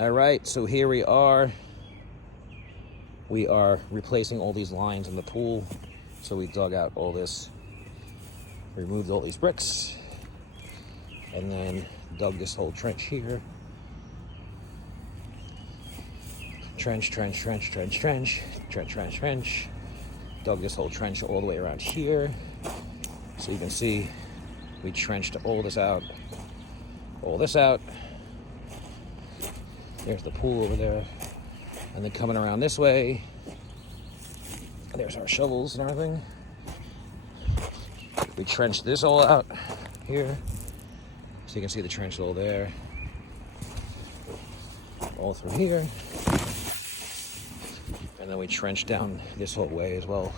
All right, so here we are. We are replacing all these lines in the pool. So we dug out all this, removed all these bricks, and then dug this whole trench here. Trench. Dug this whole trench all the way around here. So you can see we trenched all this out, all this out. There's the pool over there. And then coming around this way, there's our shovels and everything. We trenched this all out here. So you can see the trench all there. All through here. And then we trenched down this whole way as well.